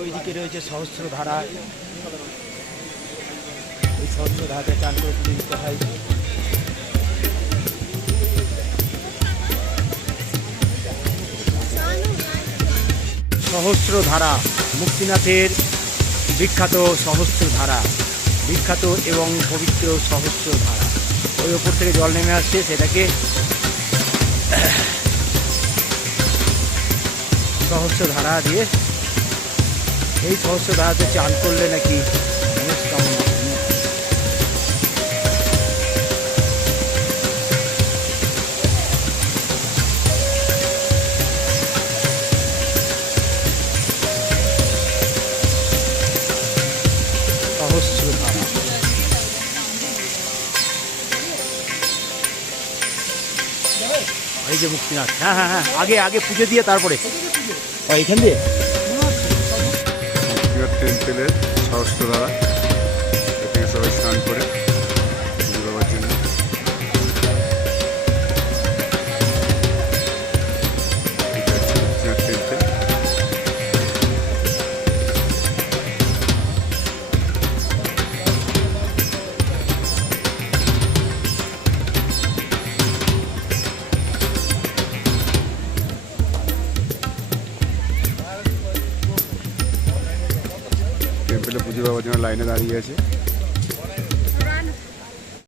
ওইদিকে রয়েছে সহস্রধারা, এই সহস্রধারাতে চান করে পুজো দিতে হয়। সহস্রধারা মুক্তিনাথের বিখ্যাত সহস্রধারা, বিখ্যাত এবং পবিত্র সহস্রধারা। ওই ওপর থেকে জল নেমে আসছে, সেটাকে সহস্রধারা দিয়ে, এই সহস্রধারাতে চান করলে নাকি মনস্কামনা। সহস্রধারা এই যে মুক্তিনাথ। হ্যাঁ হ্যাঁ হ্যাঁ, আগে আগে পুজো দিয়ে তারপরে এখান দিয়ে টেম্পেলের সহস্রধারা, এখানে সবাই স্নান করে পুজো দেওয়ার জন্য। টেম্পেল টেম্পেলে পুজো দেওয়ার জন্য লাইনে দাঁড়িয়ে আছে।